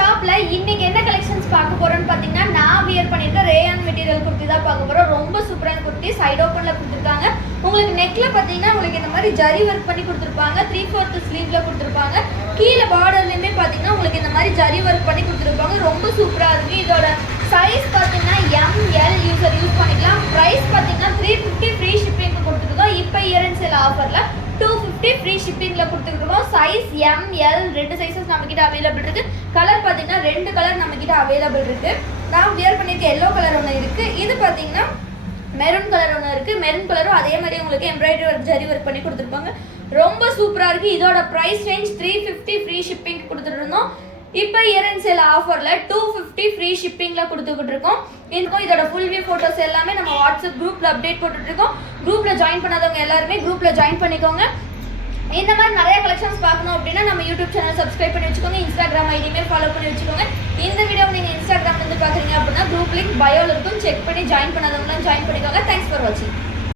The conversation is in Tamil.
ஷாப்ல இன்னைக்கு என்ன கலெக்ஷன்ஸ் பார்க்க போறோம்னு பாத்தீங்கன்னா நான் வியர் பண்ணிருக்க ரேயான் மெட்டீரியல் குர்த்தி தான் பார்க்க போறோம். ரொம்ப சூப்பரான குர்த்தி சைடு ஓப்பன்ல கொடுத்துருக்காங்க. உங்களுக்கு நெக்ல பாத்தீங்கன்னா உங்களுக்கு இந்த மாதிரி ஜரி ஒர்க் பண்ணி கொடுத்துருப்பாங்க. 3/4 ஸ்லீவ்ல கொடுத்துருப்பாங்க. கீழே பார்டர்லயுமே பாத்தீங்கன்னா உங்களுக்கு இந்த மாதிரி ஜரி ஒர்க் பண்ணி கொடுத்துருப்பாங்க. ரொம்ப சூப்பரா இருக்கு. இதோட சைஸ் பாத்தீங்கன்னா ML யூசர் யூஸ் பண்ணிக்கலாம். பிரைஸ் பாத்தீங்கன்னா 350 ஃப்ரீ ஷிப்பிங் கொடுத்துருக்கோம். இப்போ இயர் அண்ட் சேல் ஆஃபர்ல 250 ஃப்ரீ ஷிப்பிங்ல கொடுத்துருக்கோம். சைஸ் ML ரெண்டு சைஸஸ் நம்ம கிட்ட அவைலபிள் இருக்கு. கலர் பாத்தீங்கன்னா ரெண்டு கலர் நம்ம கிட்ட அவைலபிள் இருக்கு. நான் வியர் பண்ணிருக்க எல்லோ கலர் ஒன்று இருக்கு. இது பாத்தீங்கன்னா மெரூன் கலர் ஒன்று இருக்கு. மெரூன் கலரும் அதே மாதிரி உங்களுக்கு எம்ப்ராய்டரி ஒர்க் ஜரி ஒர்க் பண்ணி கொடுத்துருப்பாங்க. ரொம்ப சூப்பரா இருக்கு. இதோட பிரைஸ் ரேஞ்ச் 350 ஃப்ரீ ஷிப்பிங் கொடுத்துட்டு இருந்தோம். இப்போ இயர் அண்ட் சேல் ஆஃபர்ல 250 ஃப்ரீ ஷிப்பிங்ல கொடுத்துக்கிட்டு இருக்கோம். இதுக்கும் இதோட ஃபுல் வியூ போட்டோஸ் எல்லாமே நம்ம வாட்ஸ்அப் குரூப்ல அப்டேட் போட்டுட்டு இருக்கோம். குரூப்ல ஜாயின் பண்ணாதவங்க எல்லாருமே குரூப்ல ஜாயின் பண்ணிக்கோங்க. இந்த மாதிரி நிறைய கலெக்ஷன்ஸ் பார்க்கணும் அப்படின்னா நம்ம யூடியூப் சேனல் சப்ஸ்கிரைப் பண்ணி வச்சுக்கோங்க. இன்ஸ்டாகிராம் ஐடியுமே ஃபாலோ பண்ணி வச்சுக்கோங்க. இந்த வீடியோ நீங்க இன்ஸ்டாகிராம் வந்து பாக்குறீங்க அப்படின்னா குரூப் லிங்க் பயோல இருக்கும். செக் பண்ணி ஜாயின் பண்ணாதவங்களும் ஜாயின் பண்ணிக்கோங்க. தேங்க்ஸ் ஃபார் வாட்சிங்.